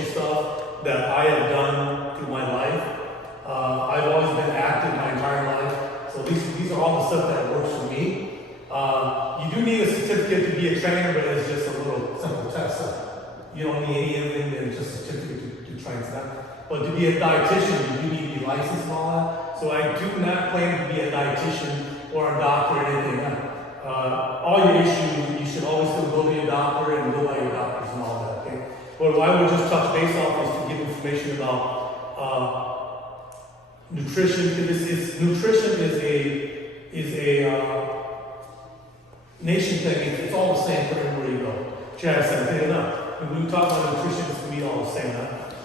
recreational stuff that I have done through my life. I've always been active my entire life, so these are all the stuff that works for me. You do need a certificate to be a trainer, but it's just a little simple test. So you don't need anything, it's just a certificate to train that. But to be a dietitian, you do need to be licensed and all that. So I do not claim to be a dietitian or a doctor or anything. All your issues, you should always still go to your doctor and go by your doctors and all that, okay? But what I would just touch base off is to give information about nutrition. Nutrition is a nation thing. It's all the same for everywhere you go. When we talk about nutrition, it's going to be all the same.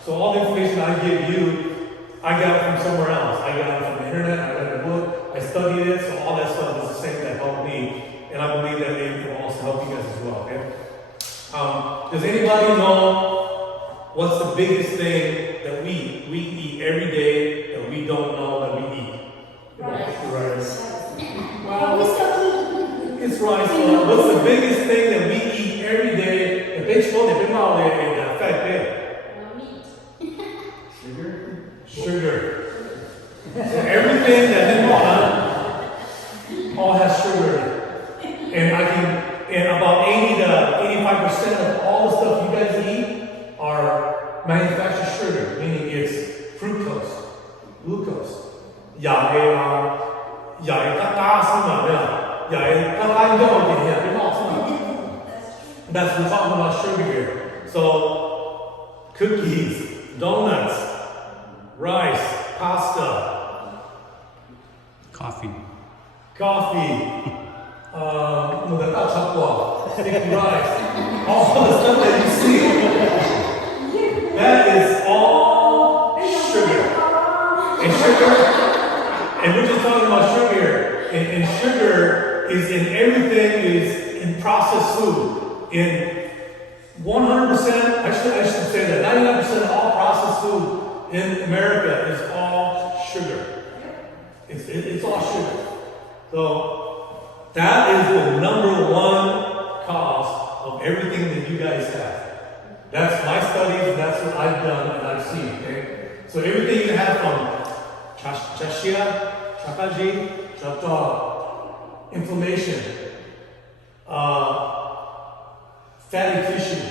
So all the information I give you, I got it from somewhere else. I got it from the internet, I read a book, I studied it, so all that stuff is the same that helped me. And I believe that it will also help you guys as well, okay? Does anybody know what's the biggest thing that we eat every day that we don't know that we eat? Rice. Well, it's rice. What's the biggest thing that we eat every day that they affect it? Sugar. So everything that we want all has sugar in it. And about 80 to 85% of all the stuff you guys eat are manufactured sugar, meaning it's fructose, glucose. That's we're talking about sugar here. So cookies, donuts, rice, pasta, coffee, sticky rice, all the stuff that you see, that is all sugar. And we're just talking about sugar here. And sugar is in everything, is in processed food. In 100%, I should say that 99% of all processed food in America is all sugar. It's all sugar. So that is the number one cause of everything that you guys have. That's my studies, that's what I've done and I've seen, okay? So everything you have from inflammation, fatty tissue,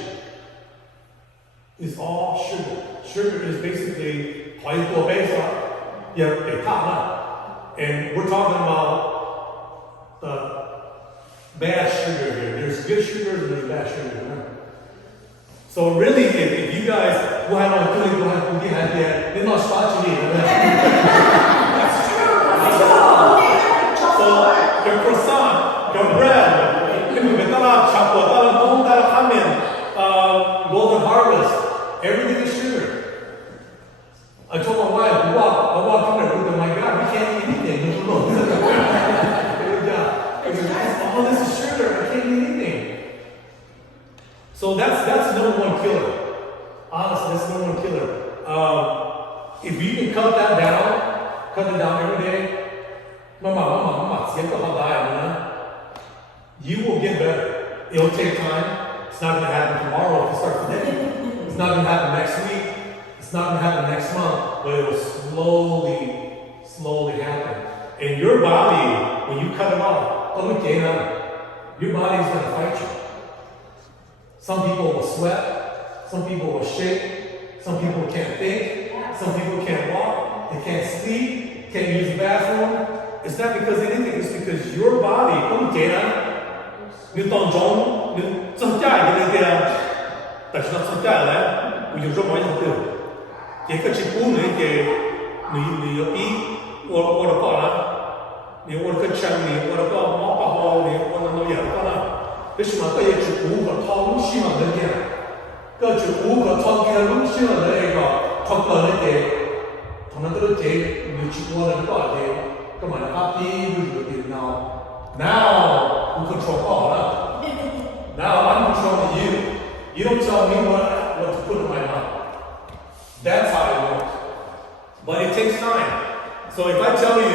is all sugar. Sugar is basically and we're talking about bad sugar here. There's good sugar and there's bad sugar. Remember? So really, if you guys so your croissant, your bread, golden harvest, everything is sugar. I told my wife, I walked in there with my God, we can't eat anything. Oh, this is sugar, I can't eat anything. So that's the number one killer. Honestly, that's the number one killer. If you can cut it down every day, you will get better. It'll take time. It's not going to happen tomorrow if you start today. It's not going to happen next week. It's not going to happen next month, but it will slowly happen. And your body, when you cut it off, your body is going to fight you. Some people will sweat. Some people will shake. Some people can't think. Some people can't walk. They can't sleep. Can't use the bathroom. It's not because of anything. It's because your body, now we control all that. Now I'm controlling you. You don't tell me what to put in my mouth. That's how it works. But it takes time. So if I tell you,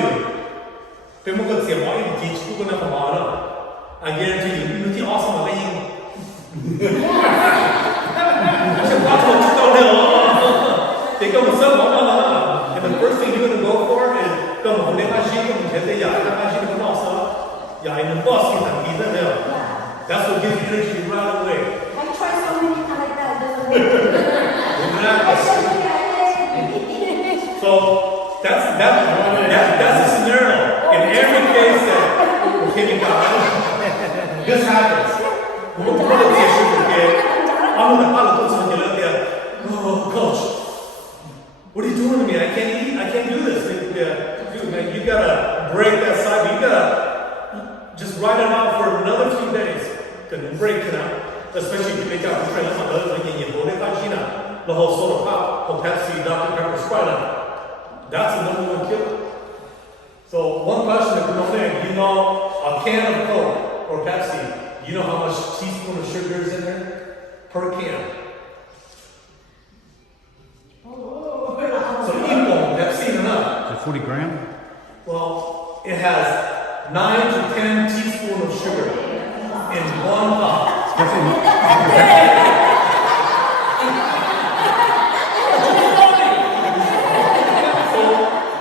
I guarantee you, you awesome. thì có một sớm món đó là and the first thing you're gonna go for is có một cái hai cái mình thấy cái giải hai cái nó sớm giải nó boss cái thằng kia đó nữa. That's what gives you energy right away. I try so many times like that, it doesn't work. So that's a scenario. In every case that this happens. Oh, coach, what are you doing to me? I can't eat. I can't do this. Dude, man, you gotta break that cycle. You gotta just ride it out for another few days. Can break it out. Especially if you make out the friend of others like in your the whole soda pop, or Pepsi, Dr. Pepper, Sprite. That's the number one killer. So one question that we don't think, you know, a can of Coke or Pepsi, you know how much teaspoon of sugar is in there per can? So equal Pepsi enough. Is it 40 gram? Well, it has 9 to 10 teaspoons of sugar in one pop.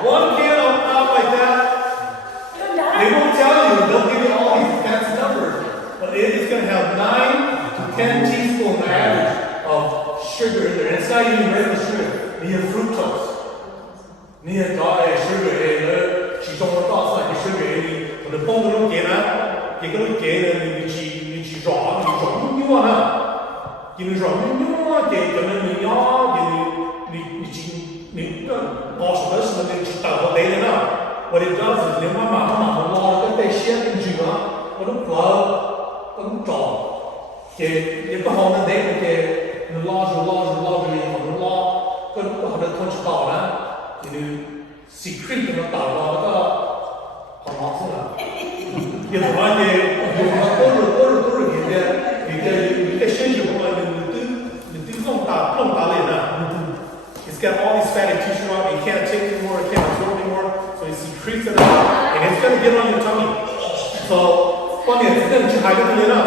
One can of pop like that, they won't tell you, they'll give you all these fancy numbers, but it is going to have 9 to 10 teaspoons average of sugar in there. And it's not even regular sugar, near fructose. Near sugar, she don't want like sugar. When the phone don't get up, you go get it, you draw, you want to. You draw, you want to get it, what it does is nếu mà nó lo cái tê xếp bên dưới nó lúc lỡ nó lúc tròn thì những cái hôm nó đến thì nó lo rồi nó lo cái lúc đó nó không chịu tỏ đó thì nó secret nó tạo ra nó có họ nói thế nào thì tôi nói thì nó tốt rồi thì cái xếp của mình mình không tạo liền à. It's got all these fatty tissue on it, you can't take anymore, it can't absorb anymore, so it secretes it out, and it's going to get on your tummy. So, funny, it's going to hide it up.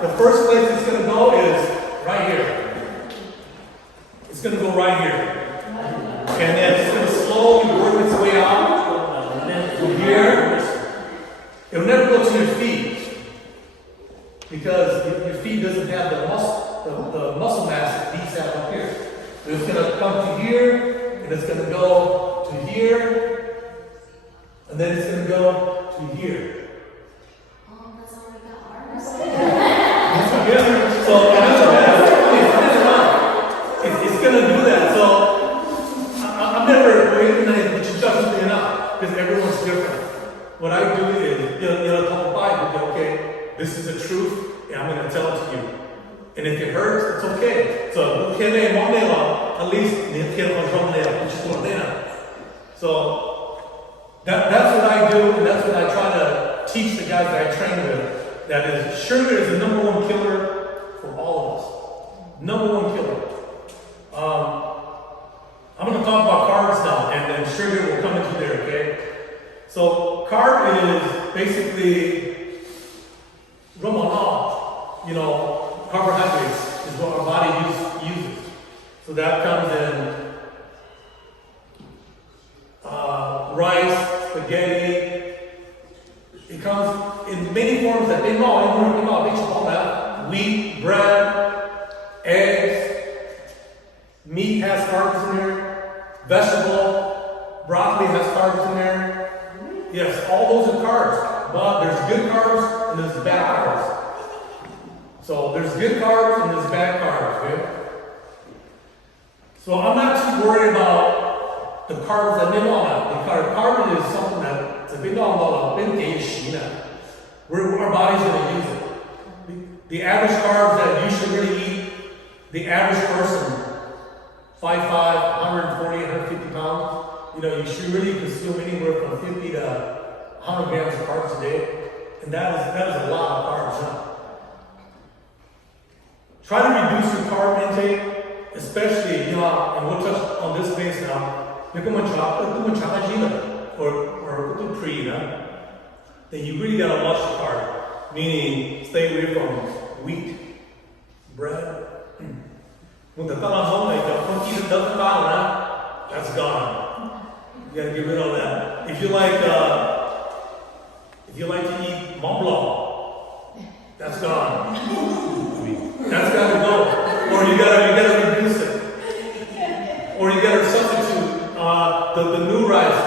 The first place it's going to go is right here. It's going to go right here. And then it's going to slowly work its way out, and then from here, it'll never go to your feet, because your feet doesn't have the muscle mass that these have up here. It's going to come to here, and it's going to go to here, and then it's going to go to here. Oh, that's all we got arms. So it's going to do that. So I'm never recognizing that you just enough because everyone's different. What I do is, talk about it, okay, this is the truth, and I'm going to tell it to you. And if it hurts, it's okay. So at least so that's what I do, and that's what I try to teach the guys that I train with. That is, sugar is the number one killer for all of us. Number one killer. I'm going to talk about carbs now, and then sugar will come into there, okay? So carb is basically carbohydrates is what our body uses. So that comes in rice, spaghetti. It comes in many forms that they know. Wheat, bread, eggs, meat has carbs in there, vegetable, broccoli has carbs in there. Yes, all those are carbs. But there's good carbs and there's bad carbs. So there's good carbs and there's bad carbs, okay? So I'm not too worried about the carbs that they want. The carbon is something that's a big our body's going to use it. The average carbs that you should really eat, the average person, 5'5", 140, 150 pounds, you should really consume anywhere from 50 to 100 grams of carbs a day. And that is a lot of carbs, huh? Try to reduce your carb intake, especially, and we'll touch on this base now. Or pre, then you really gotta watch the carb. Meaning, stay away from wheat, bread. When the không eat it doesn't matter, that's gone. You gotta get rid of that. If you like to eat Mont Blanc, that's gone. That's gotta go. Or you gotta reduce it. Or you gotta substitute the new rice.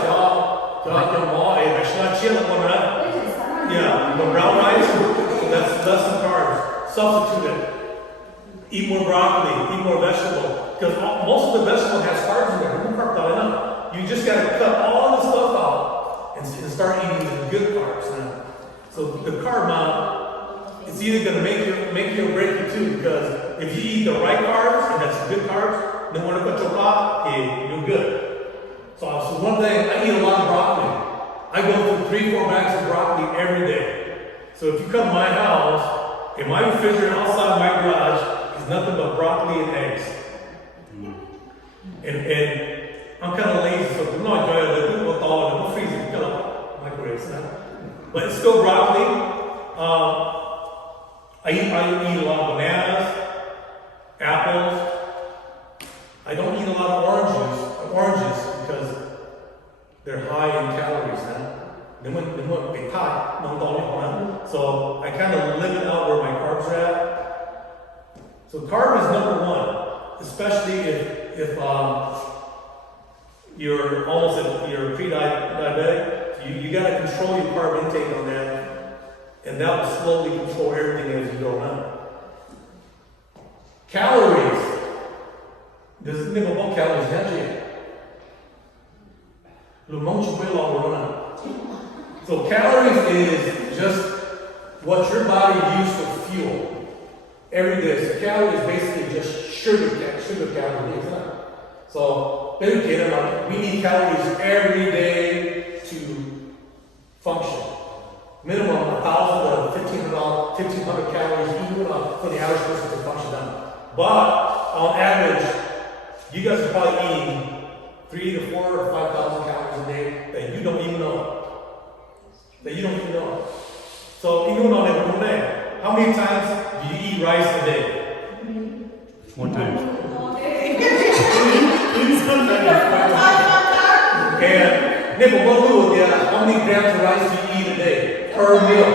Yeah, the brown rice, that's less than carbs. Substitute it. Eat more broccoli, eat more vegetable. Because most of the vegetable has carbs in there. You just gotta cut all the stuff out and start eating the good carbs now. So the carb amount, it's either gonna make you or break you too. Because if you eat the right carbs, and that's good carbs, then when you cut your pot, you're good. So one thing, I eat a lot of broccoli. I go through 3-4 bags of broccoli every day. So if you come to my house, in my refrigerator outside my garage is nothing but broccoli and eggs. And I'm kind of lazy, so I'm not going to freeze it, microwave. But it's still broccoli. I eat a lot of bananas, apples. I don't eat a lot of oranges because they're high in calories now. So I kind of limit out where my carbs are at. So carb is number one, especially if you're pre-diabetic. You got to control your carb intake on that, and that will slowly control everything as you go on. Calories. There's nothing about calories, not yet. So calories is just what your body uses for fuel every day. So calories is basically just sugar calories. So we need calories every day to function. Minimum 1,000 to 1,500 calories even for the average person to function now. But on average, you guys are probably eating 3,000 to 4,000 or 5,000 calories a day that you don't even know. So, how many times do you eat rice a day? 4 times. And how many grams of rice do you eat a day per meal?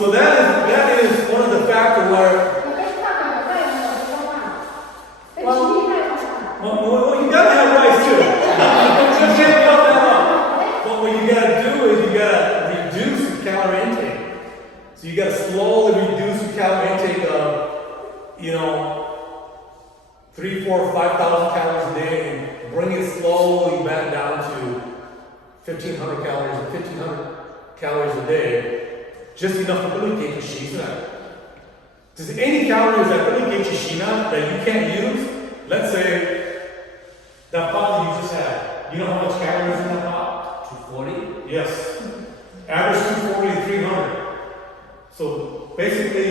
So that is one of the factors where well, you gotta have rice too. You can't cut that up. But what you gotta do is you gotta reduce your calorie intake. So you gotta slowly reduce your calorie intake of, 3, 4, 5,000 calories a day and bring it slowly back down to 1,500 calories or 1,500 calories a day. Just enough to really get your shina. Does any calories that really get your shina that you can't use? Let's say that pot that you just had. You know how much calories in that pot? 240? Yes. Average 240 to 300. So basically,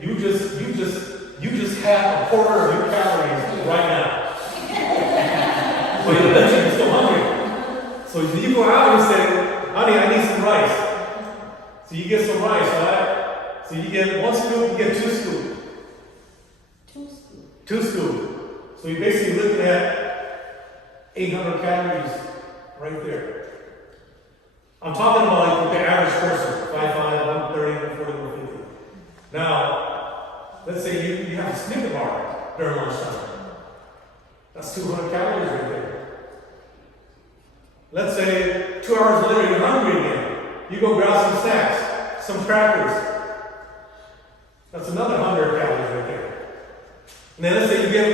you just have a quarter of your calories right now. But you're still hungry. So you go out and you say, honey, I need some rice. So you get some rice, right? So you get 1 scoop, you get 2 scoops. 2 scoops. So you're basically looking at 800 calories right there. I'm talking about like the average person, 5'5", 130, 140, 150. Now, let's say you have a Snicker bar during lunchtime. That's 200 calories right there. Let's say 2 hours later you're hungry again. You go grab some snacks, some crackers. That's another 100 calories right there. And then let's say you get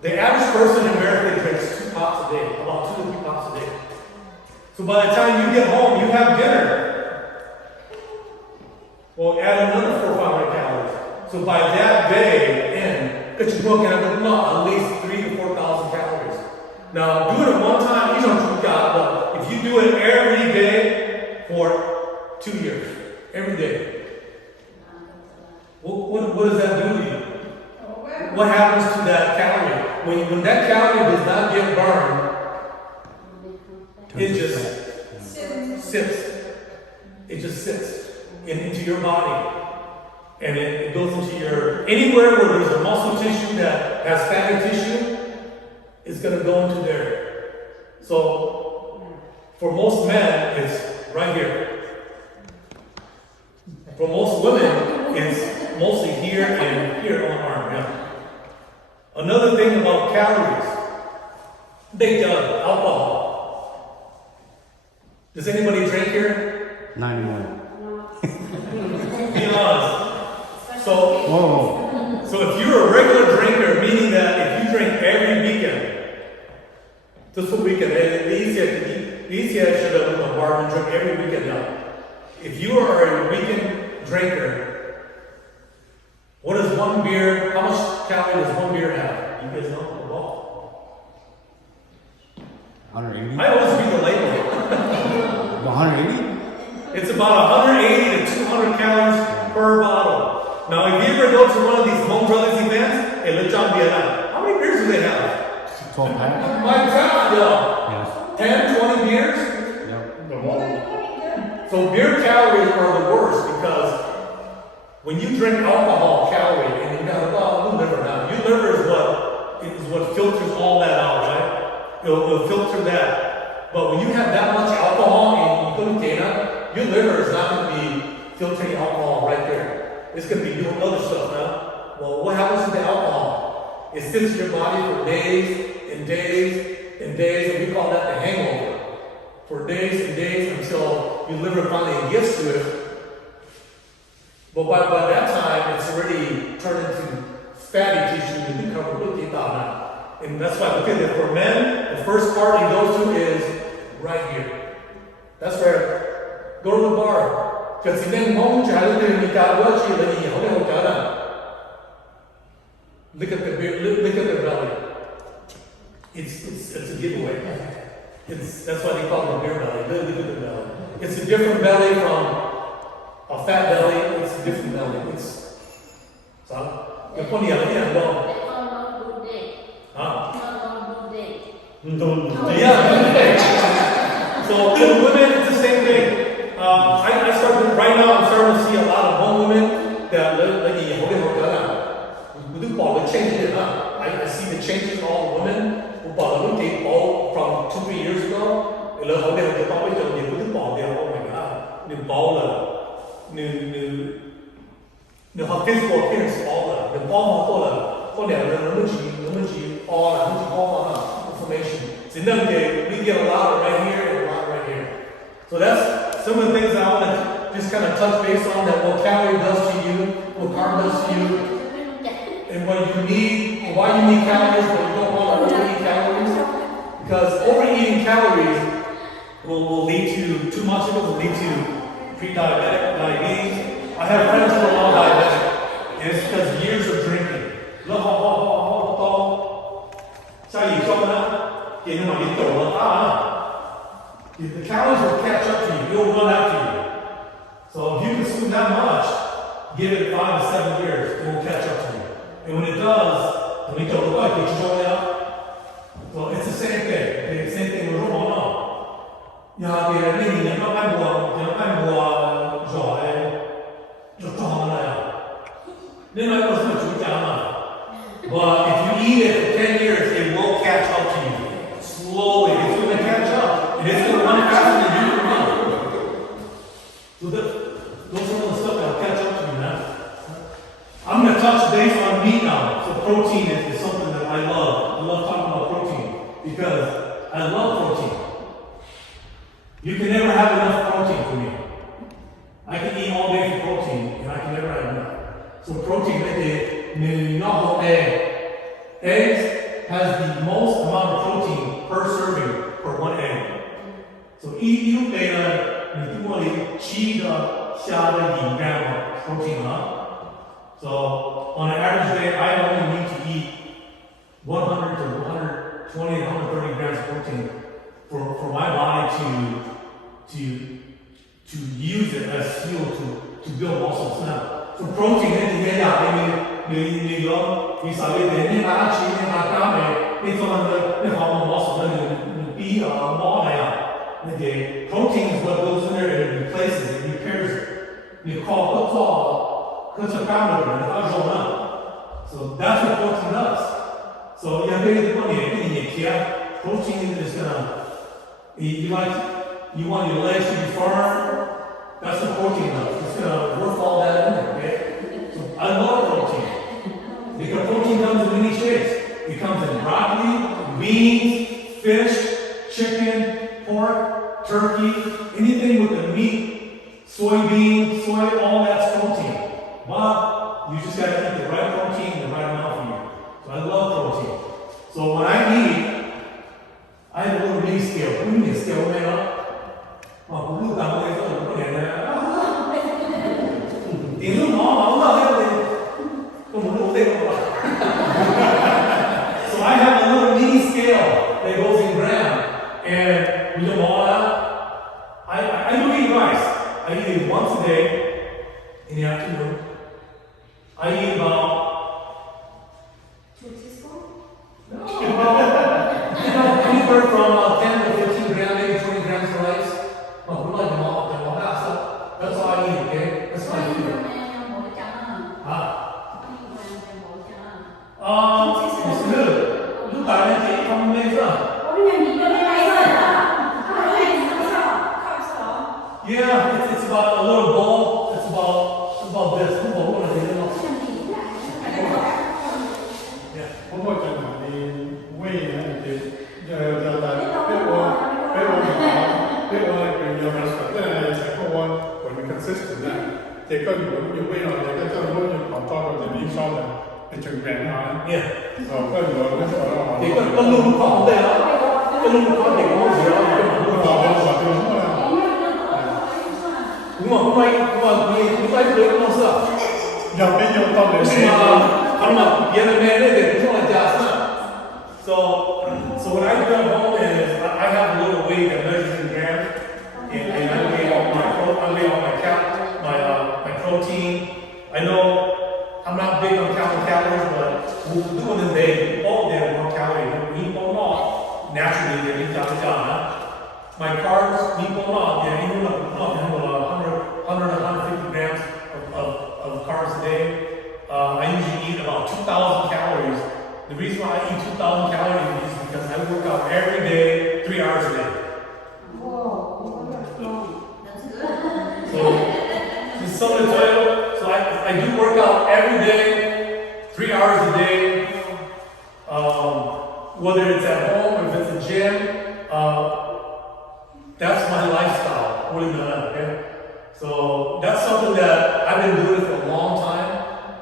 the average person in America drinks 2 pots a day, about 2 to 3 pots a day. So by the time you get home, you have dinner. Well, add another 400 or 500 calories. So by that day, you're looking at least 3,000 to 4,000 calories. Now, do it at one time, but if you do it every day for 2 years, every day, what does that do to you? What happens to that calorie? When that calorie does not get burned, it just sits. It just sits into your body. And it goes into anywhere where there's a muscle tissue that has fatty tissue, it's going to go into there. So, for most men, it's right here. For most women, it's mostly here and here on the arm. Yeah. Another thing about calories, alcohol. Does anybody drink here? Not anymore. Be honest. Whoa. So if you're a regular drinker, meaning that if you drink every weekend, this weekend, bar and drink every weekend now. If you are a weekend drinker, what is one beer? How much calorie does one beer have? You guys know? Well, 180? I always read the label. 180? It's about 180 to 200 calories per bottle. Now, if you ever go to one of these home brothers events, how many beers do they have? 12 pack? My God, y'all. Yes. 10, 20 beers? Yep. So beer calories are the worst because when you drink alcohol calorie and you got a liver now, your liver is what filters all that out, right? It'll filter that. But when you have that much alcohol and you go to Dana, your liver is not going to be filtering alcohol right there. It's going to be doing other stuff now. Well, what happens to the alcohol? It sits in your body for days and days and days, and we call that the hangover. For days and days until your liver finally gets to it. But by that time, it's already turned into fatty tissue and you covered with it now. And that's why, look at it. For men, the first part he goes to is right here. That's where, go to the bar. Because if then home child look at the belly. It's a giveaway. That's why they call it a beer belly. Look at the belly. It's a different belly from a fat belly. It's a different belly. So for women, it's the same thing. Right now, I'm starting to see a lot of home women that change it up. I see the changes in all the women who from 2-3 years ago. Oh my God, new physical appearance all the information. So we get a lot right here and a lot right here. So that's some of the things I want to just kind of touch base on, that what calorie does to you, what carb does to you, and what you need, and why you need calories, but you don't want to overeat calories. Because overeating calories will lead to too much of it, will lead to pre-diabetic, diabetes. I have friends who are all diabetic, and it's because years of drinking. The calories will catch up to you. It'll run after you. So if you consume that much, give it 5 to 7 years, it will catch up to you. And when it does, so it's the same thing. The same thing with hormone. But if you eat it for 10 years, it will catch up to you. Slowly, it's going to catch up. And it's going to run faster than you can run. So those are the stuff that will catch up to you now. I'm going to touch base on meat now. So protein is something that I love. I love talking about protein because I love protein. You can never have enough protein for me. I can eat all day for protein, and I can never have enough. So protein, eggs has the most amount of protein per serving per one egg. So you protein, So on an average day, I only need to eat 100 to 120 to 130 grams of protein for my body to use it as fuel to build muscles now. So protein 이게 protein is what goes in there and it replaces it, repairs it. You call so that's what protein does. So you have to protein is gonna you want your legs to be firm. That's what protein does. It's gonna work all that in there, okay? So I love protein. Because protein comes in many shapes. It comes in broccoli, beans, fish, chicken, pork, turkey, anything with the meat, soybean, soy, all that's protein. But you just gotta eat the right protein, the right amount for you. So I love protein. So when I eat, I have a little mini scale. What do you mean scale, man? Well, look, I'm going to put it there. So I have a little mini scale that goes in gram, and we do all out. I do eat rice. I eat it once a day in the afternoon. I eat about 2 teaspoons? anywhere from 10 to 15 grams, maybe 20 grams of rice. Oh, we like them all. That's all I eat, okay? That's my food. It's good. Look at it, come make some. Yeah, it's about a little bowl. It's about this. Yeah. 我冇盡埋你威嘅，就但俾我有冇實即係成個我們 consistent 咧，即係跟住我要威我哋嘅，即係我要學多個就點收嘅，你盡命下。Yeah. 哦，跟住我咧我咧你個窿框對啊，個窿框地方時候，又俾要當你死。So when I do at home is I have a little weight that measures in grams, and I weigh all my protein. I know I'm not big on counting calories, but we'll do it in a day. All day one calorie. We eat more naturally. They eat my carbs, we eat more. They eat 150 grams of carbs a day. I usually eat about 2,000 calories. The reason why I eat 2,000 calories is because I work out every day, 3 hours a day. So, just something to tell you. So I do work out every day, 3 hours a day. Whether it's at home or if it's a gym, that's my lifestyle. Okay? So that's something that I've been doing for a long time.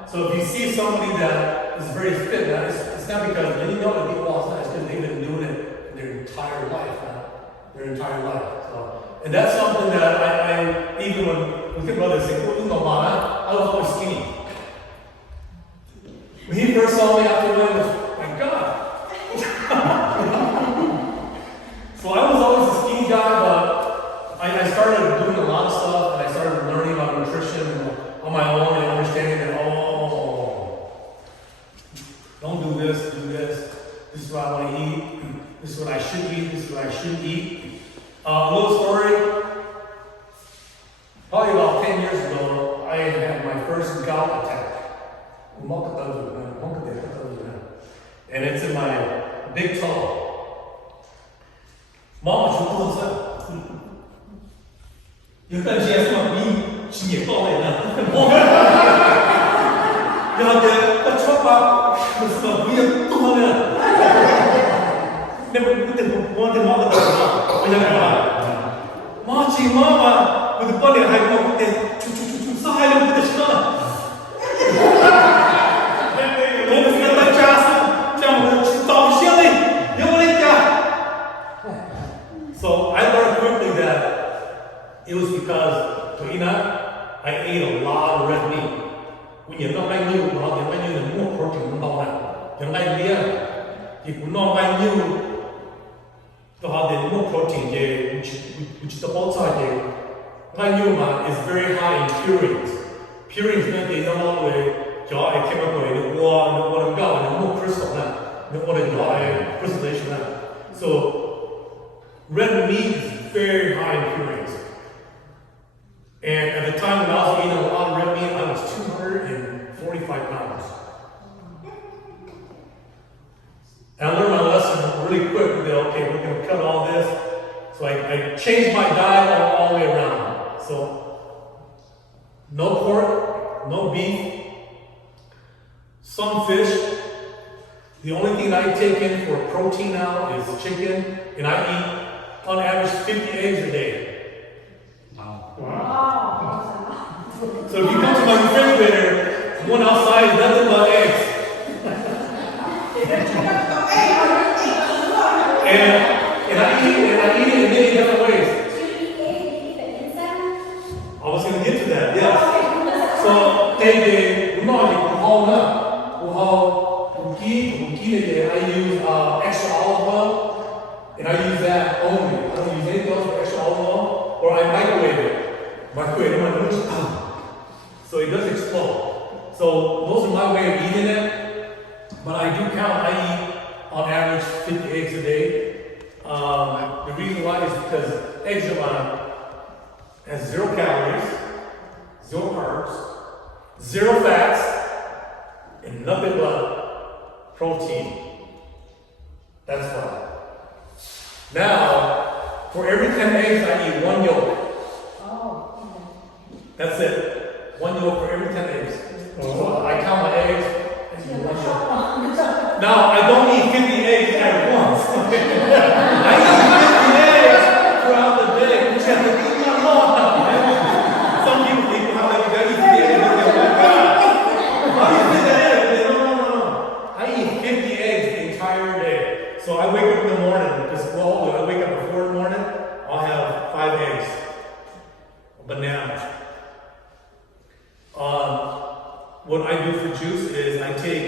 So if you see somebody that is very fit, it's not because they know that people are it's because they've been doing it their entire life, their entire life. So, and that's something that I even when we think about this, I was always skinny. When he first saw me after winning, my God. So I was always a skinny guy, but I started doing a lot of stuff, and I started learning about nutrition on my own and understanding that, don't do this, this is what I want to eat, this is what I should eat, this is what I shouldn't eat. A little story, probably about 10 years ago, I had my first gout attack. And it's in my big toe. Mama 죽었어. 일단 제가 이 진짜 떠내나. 야, 내가 쳐봐. 그래서 위에 또 하면. 내가 그때 뭐한테 막았다. 왜냐면 마치 마마 그 빨리 하고 그때 쭉쭉쭉 쌓아야 그때 싫어. So I learned quickly that it was because I ate a lot of red meat. When you're not like you, you're more protein than that. You're like me. If you're not like you, you have more protein, which is the whole side. Like you is very high in purines. Purines meant they don't know the chemical in the water and more crystal now. The water crystallization now. So red meat is very high in purines. And at the time when I was eating a lot of red meat, I was 245 pounds. And I learned my lesson really quick. Okay, we're going to cut all this. So I changed my diet all the way around. So no pork, no beef, some fish. The only thing I take in for protein now is chicken, and I eat on average 50 eggs a day. Wow. So if you come to my refrigerator, one outside is nothing but eggs. And I eat it in many different ways. Do you eat egg? Do you eat the inside? I was going to get to that, yes. So, they haul na, I use extra olive oil, and I use that only. I don't use anything else but extra olive oil, or I microwave it. Microwave it, my noodles, so it doesn't explode. So those are my way of eating it. But I do count, I eat on average 50 eggs a day. The reason why is because eggs has 0 calories, 0 carbs, 0 fats, and nothing but protein. That's why. Now, for every 10 eggs, I eat 1 yolk. Oh. That's it. 1 yolk for every 10 eggs. So I count my eggs and eat 1 yolk. Now, I don't eat 50 eggs at once. I eat 50 eggs throughout the day, which has to eat a lot. Some people think, how like you eat 50 eggs and they're like, how do you fit that in? No. I eat 50 eggs the entire day. So I wake up in the morning, because I wake up at 4 in the morning, I'll have 5 eggs, a banana. What I do for juice is I take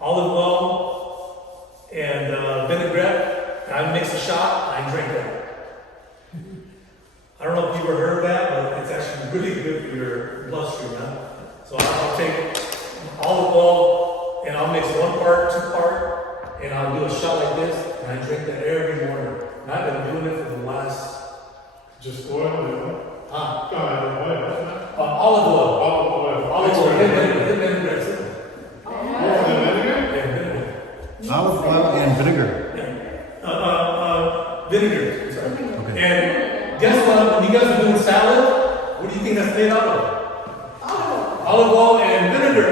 olive oil and vinaigrette, and I mix a shot, and I drink that. I don't know if you've ever heard of that, but it's actually really good for your bloodstream, man. So I'll take olive oil, and I'll mix 1 part, 2 part, and I'll do a shot like this, and I drink that every morning. And I've been doing it for the last... Just oil, Olive oil. Olive oil. Vinaigrette. Olive oil and vinegar. Vinegar. Sorry. Okay. And guess what? When you guys are doing salad, what do you think that's made out of? Olive oil and vinegar.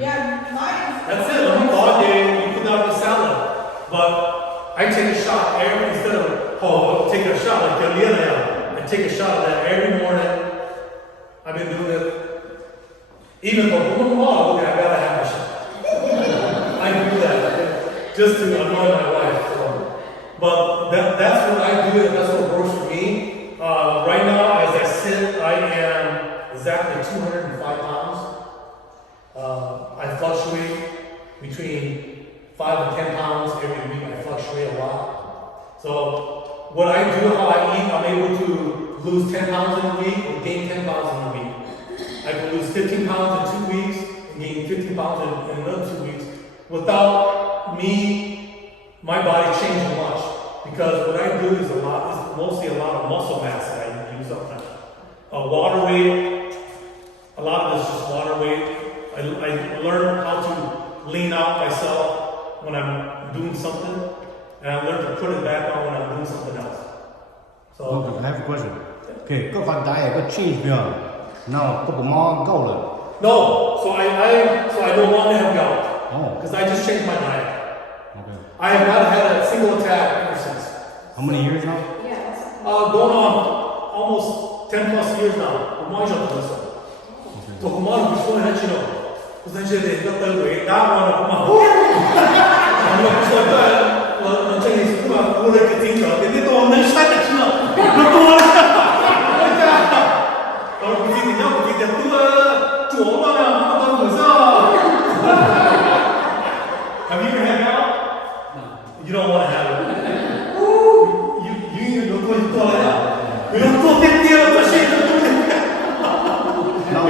Yeah, mine. That's it. When you go there, you put that on the salad. But I take a shot instead of take a shot like I take a shot of that every morning. I've been doing it. Even though I gotta have a shot. I do that just to annoy my wife. So. But that's what I do, and that's what works for me. Right now, as I sit, I am exactly 205 pounds. I fluctuate between 5 and 10 pounds every week. I fluctuate a lot. So what I do, how I eat, I'm able to lose 10 pounds in a week or gain 10 pounds in a week. I can lose 15 pounds in 2 weeks and gain 15 pounds in another 2 weeks without my body changing much. Because what I do is mostly a lot of muscle mass that I use up now. Water weight, a lot of this is just water weight. I learned how to lean out myself when I'm doing something, and I learned to put it back on when I'm doing something else. So, Okay, I have a question. Okay, 個份diet 個 change 邊啊？嗱，個媽夠啦。 no, so I don't want to have gout. Oh. Because I just changed my diet. Okay. I have not had a single attack ever since. How many years now? Yeah. Going on almost 10 plus years now. I'm watching this one. Okay. So, come on, before I you know, because I said they got the way that one, come on. I'm not sure that. 我这里是不管我的听着，人家都能晒得去了，那多了。我估计你要估计得多琢磨呀，当晚上。Have you ever had gout? No. You don't want to have it. You don't want to do it. You don't want to do it. Now,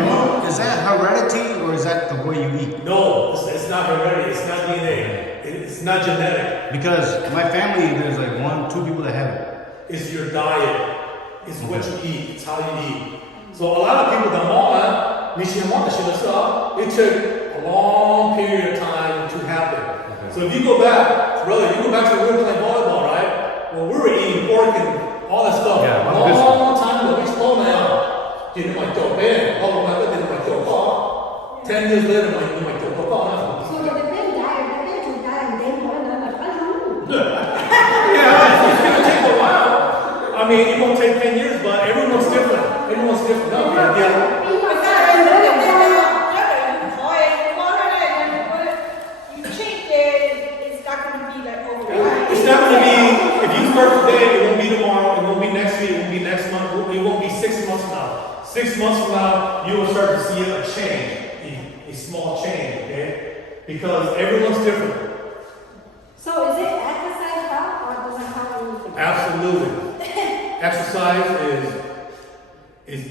is that heredity or is that the way you eat? No, it's not heredity. It's not DNA. It's not genetic. Because my family, there's like 1, 2 people that have it. is your diet, is what you eat, it's how you eat. So a lot of people don't want it took a long period of time to happen. So if you go back, brother, you go back to when we were playing volleyball, right? Well, we were eating pork and all that stuff. Yeah, long time ago. We slow now. Didn't like dope in. Oh my God, didn't like dope off. 10 years later, like dope off. So the big diet, the big diet, then one another, Yeah, it's gonna take a while. I mean, it won't take 10 years, but everyone's different. Everyone's different. No, yeah. It's not going to be, if you start today, it won't be tomorrow, it won't be next week, it won't be next month, it won't be 6 months from now. 6 months from now, you will start to see a change, a small change, okay? Because everyone's different. So is it exercise help or does it help anything? Absolutely. Exercise is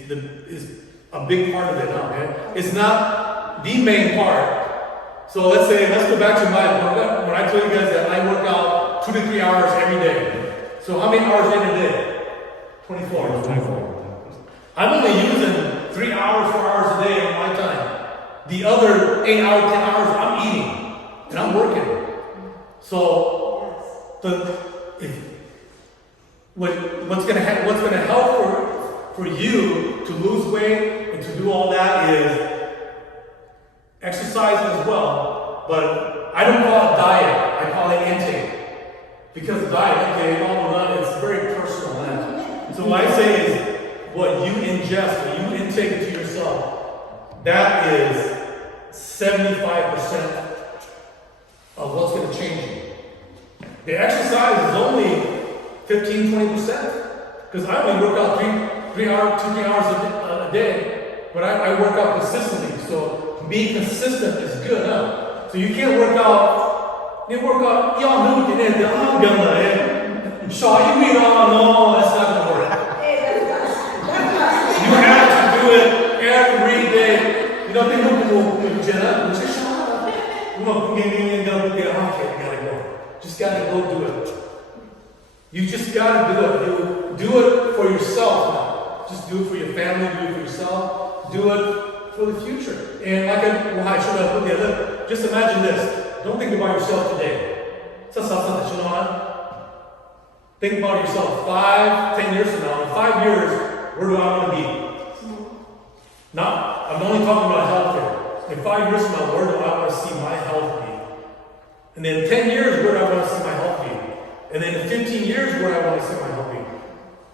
a big part of it now, okay? It's not the main part. So let's go back to my workout. When I told you guys that I work out 2 to 3 hours every day. So how many hours in a day? 24. 24. I'm only using 3 hours, 4 hours a day of my time. The other 8 hours, 10 hours, I'm eating and I'm working. So what's gonna help for you to lose weight and to do all that is exercise as well, but I don't call it diet, I call it intake. Because diet, okay, all of that, it's very personal now. So what I say is what you ingest, what you intake into yourself, that is 75% of what's going to change you. The exercise is only 15-20%. Because I only work out 2-3 hours a day, but I work out consistently. So being consistent is good, huh? So you can't work out, you all know you can I'm gonna Shaw, you mean, oh no, that's not gonna work. You have to do it every day. You know, they don't go Jenna, okay, gotta go. Just gotta go do it. You just gotta do it. Do it for yourself now. Just do it for your family, do it for yourself, do it for the future. And like I should have put the other, just imagine this. Don't think about yourself today. Think about yourself 5-10 years from now. In 5 years, where do I want to be? Now, I'm only talking about health here. In 5 years from now, where do I want to see my health be? And then in 10 years, where do I want to see my health be? And then in 15 years, where do I want to see my health be?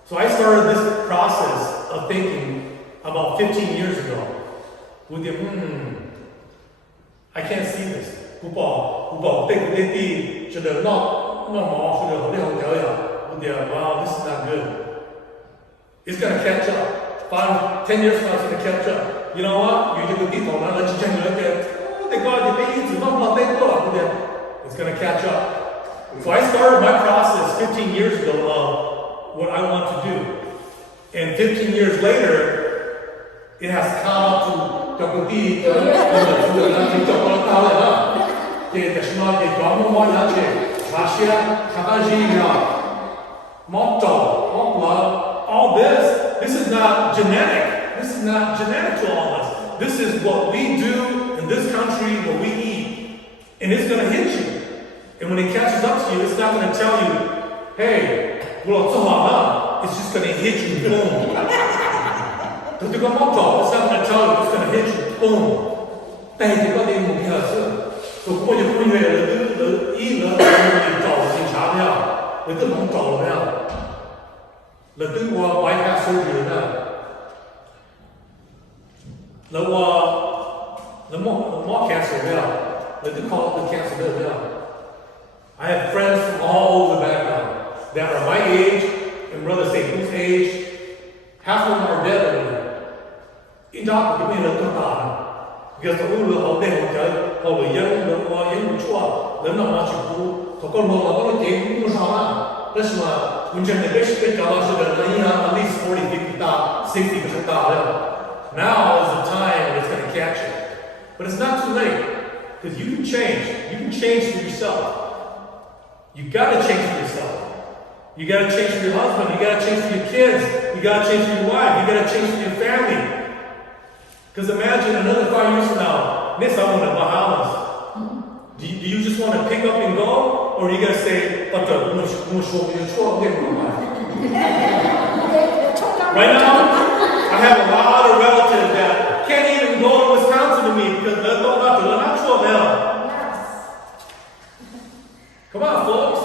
So I started this process of thinking about 15 years ago. With the, I can't see this. Wow, this is not good. It's going to catch up. 5-10 years from now, it's going to catch up. You know what? It's going to catch up. So I started my process 15 years ago of what I want to do. And 15 years later, it has come up to all this is not genetic. This is not genetic to all of us. This is what we do in this country, what we eat. And it's going to hit you. And when it catches up to you, it's not going to tell you, hey, it's just going to hit you, boom. It's not going to tell you, it's going to hit you, boom. So bypass surgery more cancer call it the cancer I have friends from all over the background that are my age, and brothers say whose age, half of them are dead already. In doctor give me a because the old hậu đen hậu trời hậu bị dân được qua dân chua lớn nào chỉ cũ thọ con mồ có cái tiền cũng sao á that's why when you get the college at least 40-50-60% now is the time when it's going to catch you, but it's not too late because you can change for yourself. You got to change for yourself. You gotta change for your husband. You gotta change for your kids. You gotta change for your wife. You gotta change for your family. Because imagine another 5 years from now, next I'm in the Bahamas. Do you just want to pick up and go? Or are you going to say, right now, I have a lot of relatives that can't even go to Wisconsin to me because they're not sure now. Come on, folks.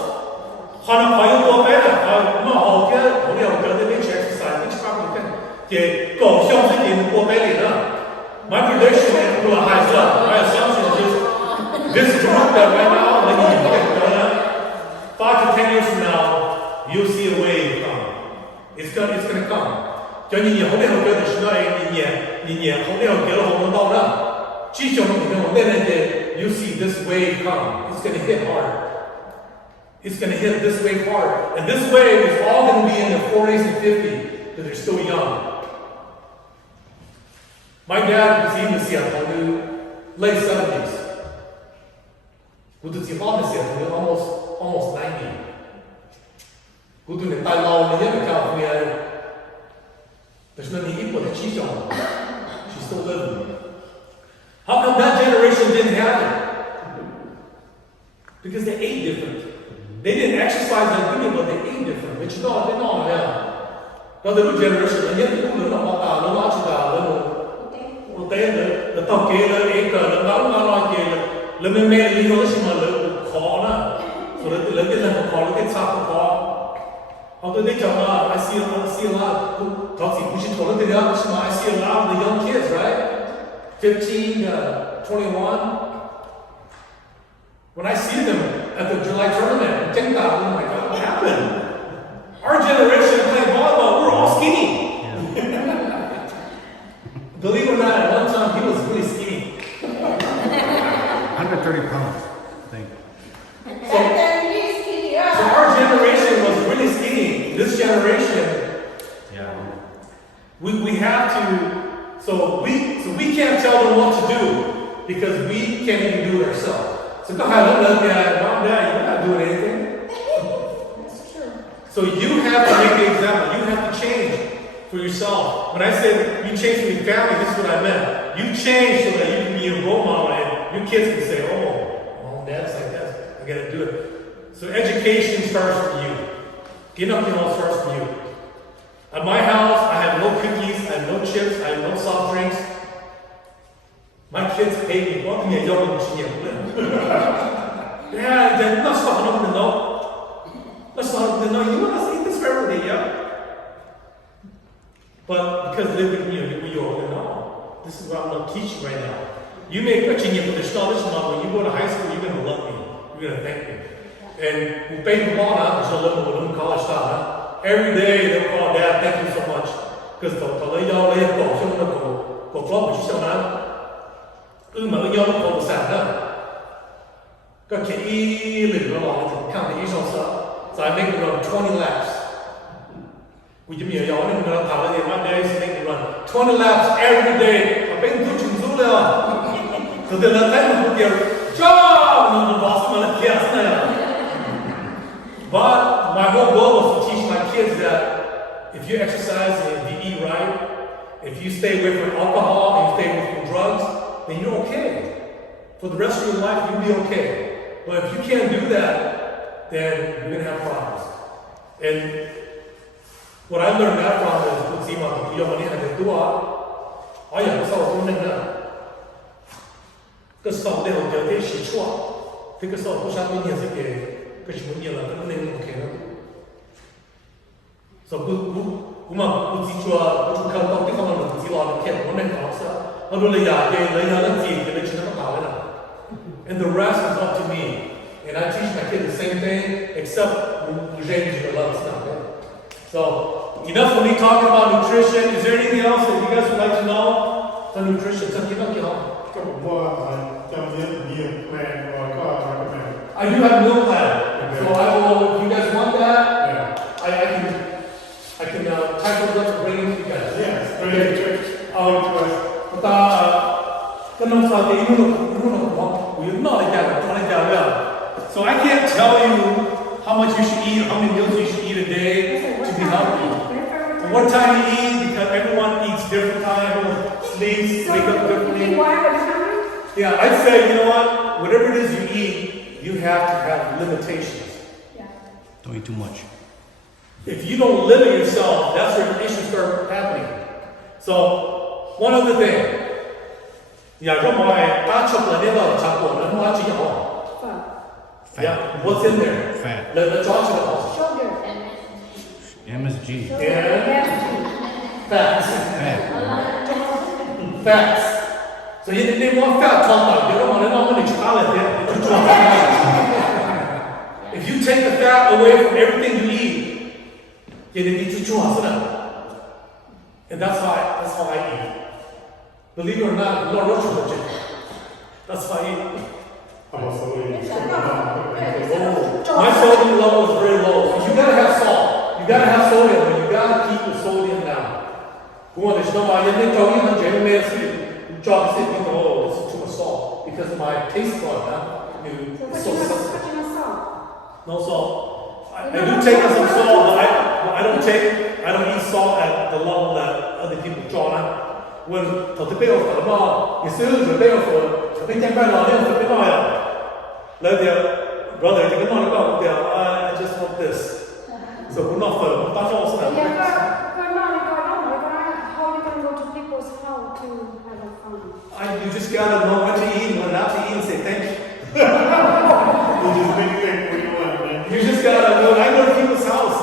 My prediction is to a high level. My assumption is this group that right now, 5 to 10 years from now, you'll see a wave come. It's gonna come. 就你后面我觉得是那你后面我给了我们到那，继续我们那的 you see this wave come. It's gonna hit hard. It's gonna hit this wave hard, and this wave is all gonna be in their 40s and 50s because they're still young. My dad was in the Seattle in the late 70s. Who did Seattle almost 90. Who did the Thailand in California? There's nothing equal to She's still living. How come that generation didn't have it? Because they ate different. They didn't exercise like women, but they ate different. But you know, they know now. Now the new generation, they didn't know about the tao kia le ek le ngao ngao kia le me li no si ma le kho na so le ke kho le ke cha kho how do they jump up? I see a lot talk si pushi to le de ya I see a lot of the young kids, right? 15 21. When I see them at the July tournament, I'm like, what happened? Our generation playing volleyball, we're all skinny. Believe it or not, at one time he was really skinny. 130 pounds, I think. So our generation was really skinny. This generation, Yeah. we have to. So we can't tell them what to do because we can't even do it ourselves. So go ahead, look at mom, dad, you're not doing anything. That's true. So you have to make the example. You have to change for yourself. When I said you change for your family, this is what I meant. You change so that you can be a role model and your kids can say, oh, dad's like that. I gotta do it. So education starts from you. Getting up all starts from you. At my house, I have no cookies, I have no chips, I have no soft drinks. My kids hate me. What do you Yeah, they're not stopping to know. Let's not to know. You want us to eat this for every day, yeah? But because they live with you, no. This is what I'm going to teach you right now. You may question you for the college now. When you go to high school, you're going to love me. You're going to thank me. And we pay them all now. So let them college style. Every day they'll call Dad, thank you so much. Because they y'all lay a go, so I'm go club with you now. Mà y'all go sàn đó. Các chị lử nó bỏ thì count the usual stuff. So I make them run 20 laps. We give me a yawn and I'm out of one day, so they can run 20 laps every day. I've been to Chungzula. So then I tell them, put your job on the boss, but my whole goal was to teach my kids that if you exercise and if you eat right, if you stay away from alcohol and you stay away from drugs, then you're okay. For the rest of your life, you'll be okay. But if you can't do that, then you're going to have problems. And what I learned that from is see my young man had to do I am so cái sau đây họ để chỉ chua thì cái sau có sao nhiều cái chúng nhiều là nó lên một cái nó so cũng chỉ chua chúng không tao cái không là chỉ lo cái nó nên có sao nó lấy nhà nó gì cái lấy chuyện nó bảo đấy and the rest is up to me and I teach my kids the same thing except James is allowed to stop it. So enough for me talking about nutrition. Is there anything else that you guys would like to know for nutrition? Something about you know? I do have a meal plan, so I will. If you guys want that, I can type it up and bring it to you guys. Yes, Okay. Cái nông sản thì so I can't tell you how much you should eat, how many meals you should eat a Yeah, I'd say, you know what? Whatever it is you eat, you have to have limitations. Yeah. Don't eat too much. If you don't limit yourself, that's where issues start happening. So, one other thing. Yeah, come on, dark chocolate never chocolate, and watch it all. Fat. Yeah, what's in there? Fat. The chocolate. Sugar. MSG. Sugar. Yeah. Yes. Fats. Fat. Fats. So you didn't want fat talk about. You don't want to know when it's chocolate. If you take the fat away from everything you eat, you didn't eat too much. And that's how I eat. Believe it or not, I'm not rich with it. That's how I eat. I'm also eating something My sodium level is very low. So you gotta have salt. You gotta have sodium, but you gotta keep the sodium down. Go on, there's no way. You tell you that Jamie made a job saying, oh, this is too much salt. Because my taste bud now, it's so sensitive. What you salt? No salt. I do take some salt, but I don't eat salt at the level that other people draw on. When the bill for the ball, you still the bill for the big time by the big let their brother, you can not go, I just want this. So we're not for that's all Yeah, stuff. but no, how you can go to people's house to have a fun? You just gotta know what to eat and what not to eat and say thank you. Which is a big thing when you want, man. You just gotta know. I go to people's house.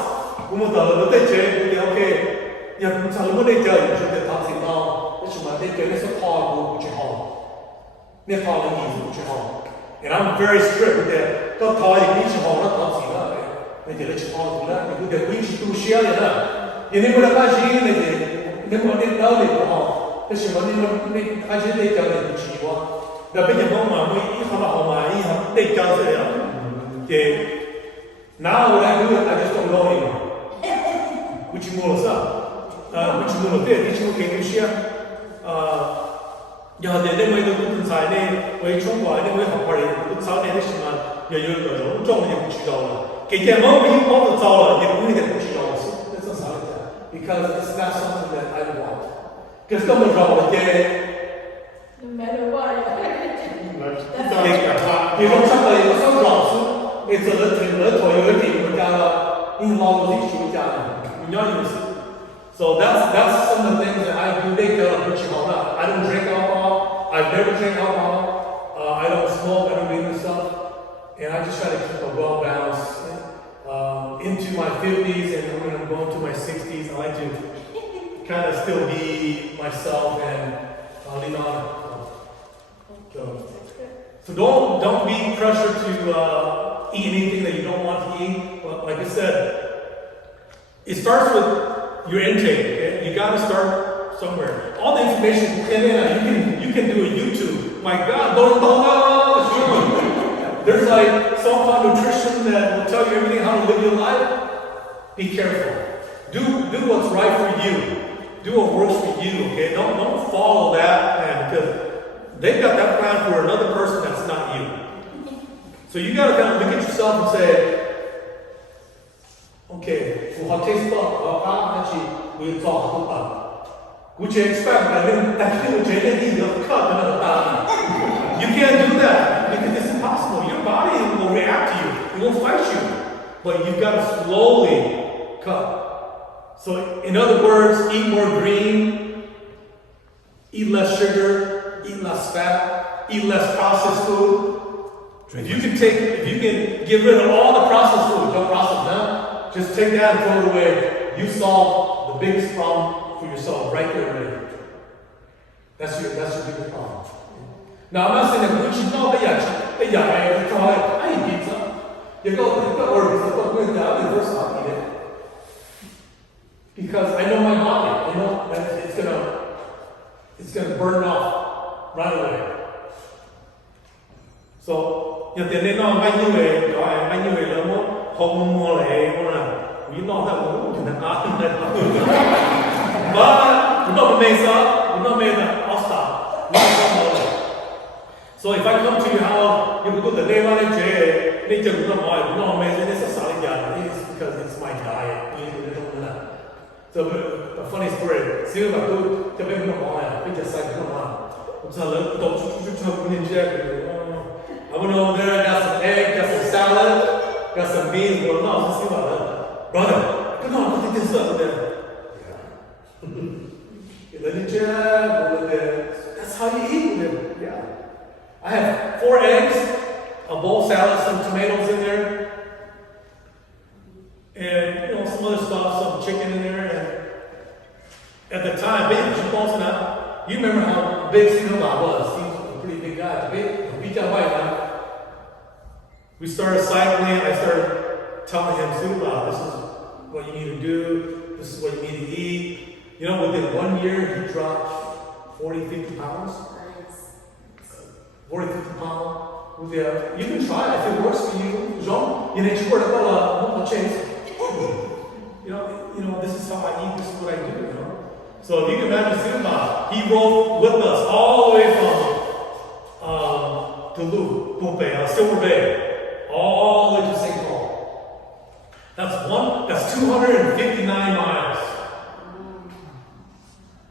Okay. Yeah, I'm telling you what they tell you. You should talk about. 你对那些泡不去好，那泡的意思不去好。And I'm very strict with that. 到泡一起好，那泡几个？那点了去泡几个？你得回去都写了呢。你不能把钱那点，你把你脑袋不好，那什么你还是得交点不起哇？那别人讲嘛，我一好好嘛，一好得交这样。对。Now what I do, I just don't know anymore. Which more is up? Which more there? Which more can you share? 有啲你咪都本晒呢，為中國呢會學過嚟，本手呢啲什麼又有嗰種裝也不知道了，給點毛病我都糟了，也不會點不知道了，那這啥嚟嘅 ？Because it's not something that I want. Because 根本讓我嘅。No matter what. 你講出嚟有心老師，你做得挺得妥，有一點國家啦，你老師學家啦，你要有事。So that's some of the things that I do. I don't drink alcohol. I've never drank alcohol. I don't smoke. I don't do any stuff. And I just try to keep a well balanced into my 50s and when I'm going to my 60s. I like to kind of still be myself and lean on. So don't be pressured to eat anything that you don't want to eat. But like I said, it starts with your intake, okay? You gotta start somewhere. All the information you can do a YouTube. My God, there's like self-help nutrition that will tell you everything how to live your life. Be careful. Do what's right for you. Do what works for you, okay? Don't follow that plan because they've got that plan for another person that's not you. So you gotta kind of look at yourself and say, okay, for what taste we talk about. Would you expect that you can't do that because it's impossible. Your body will react to you. It will fight you. But you've got to slowly cut. So in other words, eat more green, eat less sugar, eat less fat, eat less processed food. If you can get rid of all the processed food, don't process them. Just take that and throw it away. You solve the biggest problem for yourself right there, right? That's your biggest problem. Now I'm not saying that we should know that I eat pizza. You go order pizza, but we're down the first time eat it. Because I know my body. I know that it's gonna burn off right away. So you have to know my new way, we know that but we're not made that. I'll stop. So if I come to your house, you go to the name on it, it's because it's my diet. So a funny story. See about food, just like I went over there, got some egg, got some salad, got some beans. Well, no, let's see about that. Brother, come on, look at this up there. That's how you eat with him. Yeah. I have 4 eggs, a bowl salad, some tomatoes in there, and some other stuff, some chicken in there. And at the time, you remember how big Sinova was? He was a pretty big guy. We started cycling. I started telling him, Sinova, this is what you need to do. This is what you need to eat. Within 1 year, he dropped 40, 50 pounds. 40, 50 pounds. You can try it if it works for you. This is how I eat, this is what I do, So if you can imagine Sinova, he rode with us all the way from Duluth, Silver Bay, all the way to St. Paul. That's 259 miles.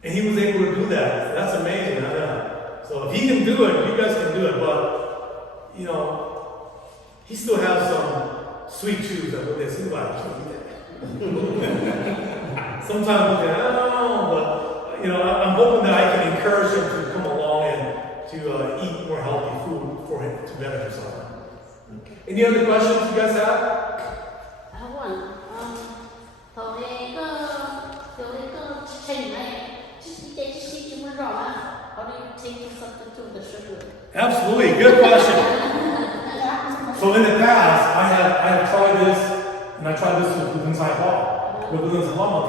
And he was able to do that. That's amazing. So if he can do it, you guys can do it. But, he still has some sweet tooth that they see about it. Sometimes we say, I don't know, but, I'm hoping that I can encourage him to come along and to eat more healthy food for him to better himself. Any other questions you guys have? Absolutely, good question. So in the past, I have tried this, and I tried this with inside ball. With inside ball,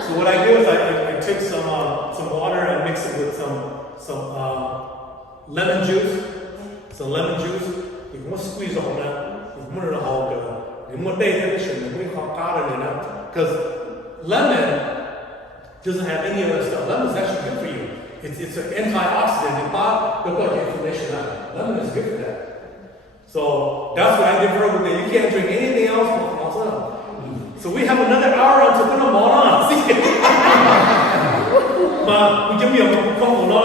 so what I do is I take some water and mix it with some lemon juice. Some lemon juice. You can squeeze on that. You can put it in a hole. Because lemon doesn't have any other stuff. Lemon is actually good for you. It's an antioxidant. Inflammation out. Lemon is good for that. So that's what I did for her. You can't drink anything else. So we have another hour until we're not on. But we can be a couple of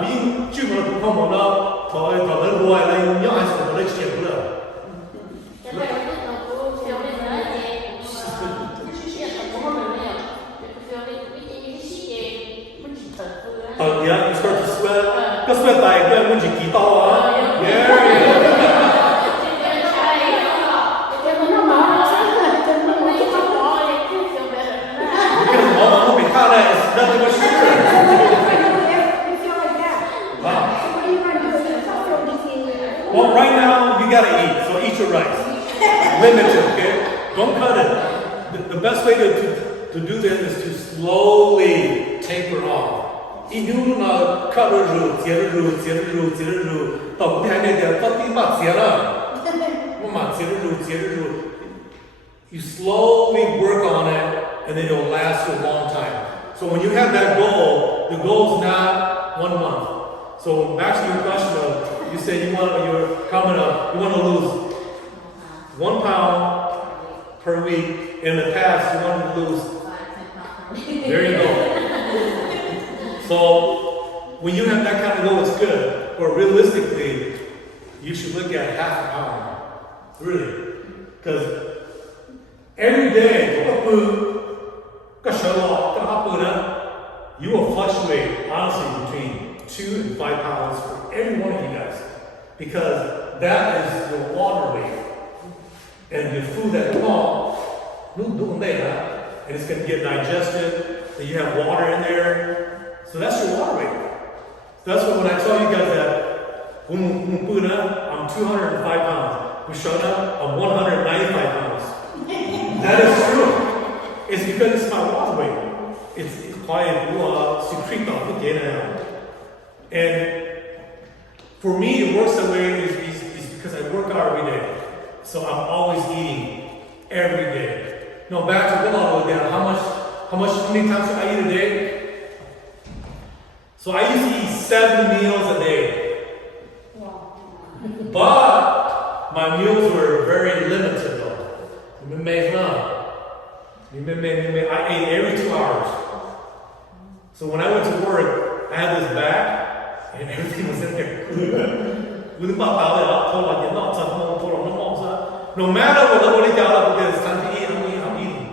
we choose a couple of yeah, you start to sweat. Cái sweat này cái muốn chỉ kỳ to á. Yeah. Nothing but sugar. Wow. Well, right now you gotta eat, so eat your rice. Limit it, okay? Don't cut it. The best way to do this is to slowly taper off. If you cut the root, you slowly work on it, and then it'll last you a long time. So when you have that goal, the goal is not 1 month. So back to your question of, you said you want to lose 1 pound per week. In the past, you wanted to lose. There you go. So when you have that kind of goal, it's good. But realistically, you should look at half a pound. Really. Because every day, you will fluctuate, honestly, between 2 and 5 pounds for every one of you guys. Because that is your water weight. And the food that you want, and it's going to get digested, and you have water in there. So that's your water weight. So that's what when I tell you guys that, I'm 205 pounds. I'm 195 pounds. That is true. It's because it's my water weight. It's quiet, secret off the data. And for me, it works that way is because I work out every day. So I'm always eating every day. No, back to how many times do I eat a day? So I used to eat 7 meals a day. Wow. But my meals were very limited though. You I ate every 2 hours. So when I went to work, I had this bag, and everything was in there. No matter what it's time to eat, I'm eating.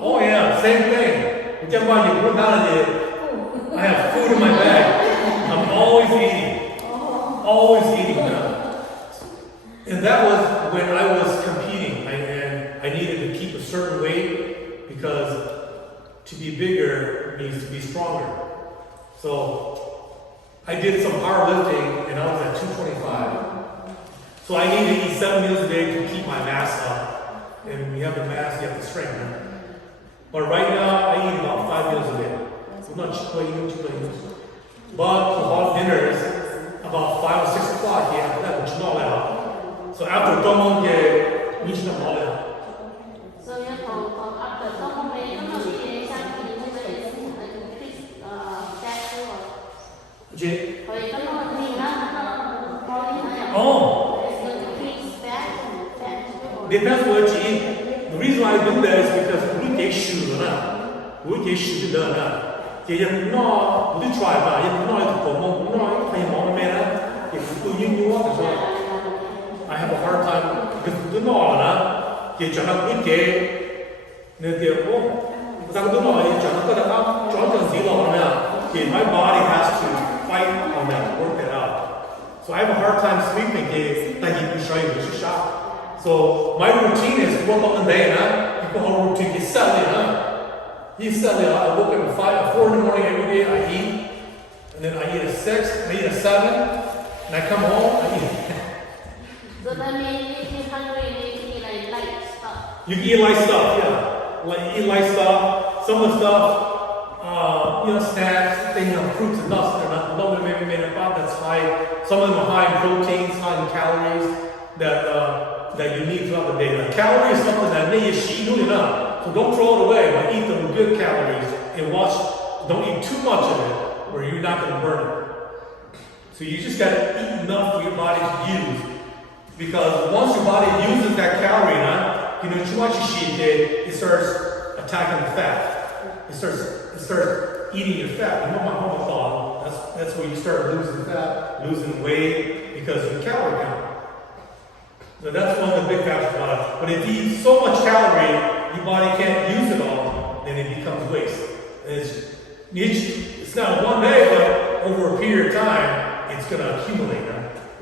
Oh yeah, same thing. I have food in my bag. I'm always eating. Always eating now. And that was when I was competing. And I needed to keep a certain weight because to be bigger means to be stronger. So I did some powerlifting and I was at 225. So I need to eat 7 meals a day to keep my mass up. And when you have the mass, you have the strength. But right now, I eat about 5 meals a day. So not cheap, but about dinners, about 5 or 6 o'clock, yeah, that was not out. So after Domon, we should have all out. So after depends what you eat. The reason why I do that is because we get sugar now. We get sugar done now. You know, we try that. You know, I have a hard time because you know, you just have to get. My body has to fight on that, work it out. So I have a hard time sleeping. So my routine is work on the day, you go home routine, you settle it, I woke up at 4 in the morning every day, I eat, and then I eat at 6, I eat at 7, and I come home, I eat. So that means if you're hungry, you eat like light stuff. You can eat light stuff, yeah. Like eat light stuff, some of the stuff, snacks, things, fruits and nuts, they're not made about that's high. Some of them are high in proteins, high in calories that you need throughout the day. Like calories is something that you need enough. So don't throw it away, but eat the good calories and don't eat too much of it or you're not gonna burn it. So you just gotta eat enough for your body to use. Because once your body uses that calorie, too much it starts attacking the fat. It starts eating your fat. That's where you start losing fat, losing weight because of the calorie count. So that's one of the big factors about it. But if you eat so much calorie, your body can't use it all, then it becomes waste. It's not one day, but over a period of time, it's going to accumulate,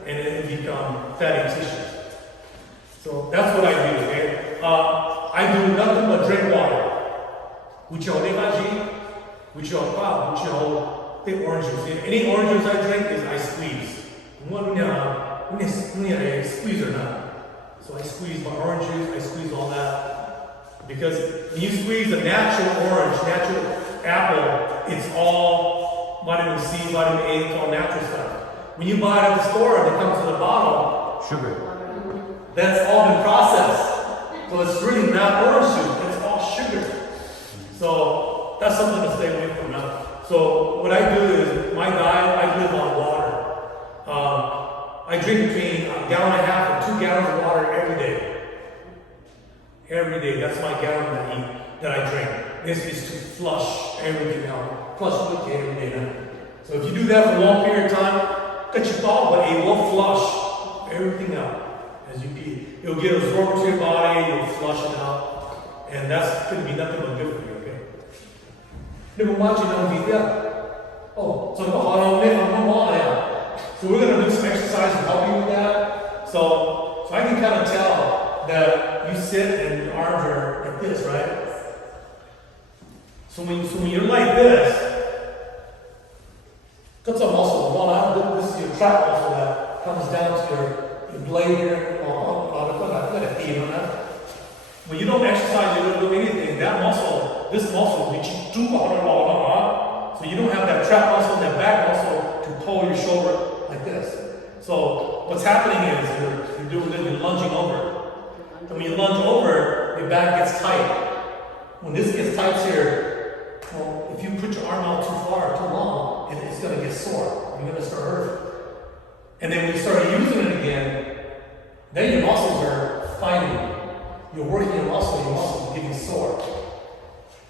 and it will become fatty tissue. So that's what I do, okay? I do nothing but drink water. Take orange juice. Any orange juice I drink is I squeeze. Squeeze or not. So I squeeze my orange juice, I squeeze all that. Because when you squeeze a natural orange, natural apple, it's all vitamin C, vitamin A, it's all natural stuff. When you buy it at the store and it comes in a bottle, Sugar. that's all been processed. So it's really not orange juice, it's all sugar. So that's something to stay away from now. So what I do is, my diet, I live on water. I drink between 1.5 gallons and 2 gallons of water every day. Every day, that's my gallon that I drink. This is to flush everything out. Flush every day now. So if you do that for a long period of time, but it will flush everything out as you pee. It'll get absorbed to your body, it'll flush it out. And that's going to be nothing but good for you, okay? So we're going to do some exercise to help you with that. So I can kind of tell that you sit and your arms are like this, right? So when you're like this, that's a muscle. This is your trap muscle that comes down to your blade here. When you don't exercise, you don't do anything. This muscle, so you don't have that trap muscle, that back muscle to pull your shoulder like this. So what's happening is you're lunging over. And when you lunge over, your back gets tight. When this gets tight here, well, if you put your arm out too far, too long, it's going to get sore. You're going to start hurting. And then when you start using it again, then your muscles are fighting. You're working muscle is getting sore.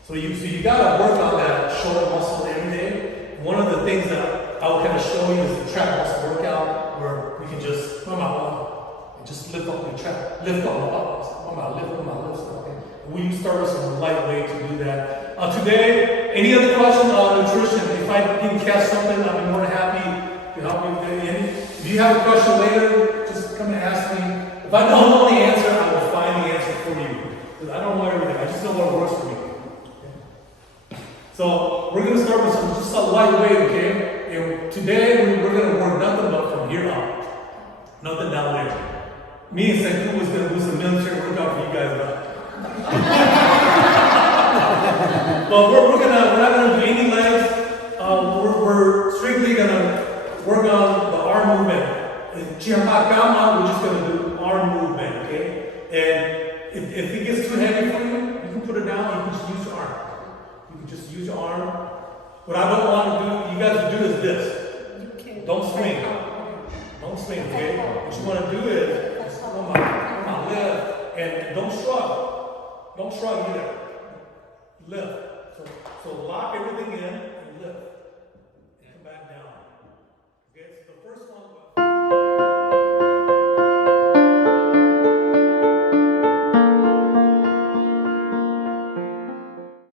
So you gotta work on that shoulder muscle every day. One of the things that I will kind of show you is the trap muscle workout where we can just come out and just lift up the trap, lift on the up, come out, lift, okay? We start with some lightweight to do that. Today, any other questions on nutrition? If I didn't catch something, I'd be more than happy to help you with any. If you have a question later, just come and ask me. If I don't know the answer, I will find the answer for you. Because I don't know everything. I just know what works for me. Okay? So we're going to start with some just a lightweight, okay? And today we're going to work nothing but from here up. Nothing down there. Me and Senku was going to do some military workout for you guys, but but we're not gonna do any legs. We're strictly gonna work on the arm movement. In Chiapakama, we're just gonna do arm movement, okay? And if it gets too heavy for you, you can put it down. You can just use your arm. You can just use your arm. What I don't want to do, you guys to do is this. Don't swing. Don't swing, okay? What you want to do is come on, lift, and don't shrug. Don't shrug either. Lift. So lock everything in.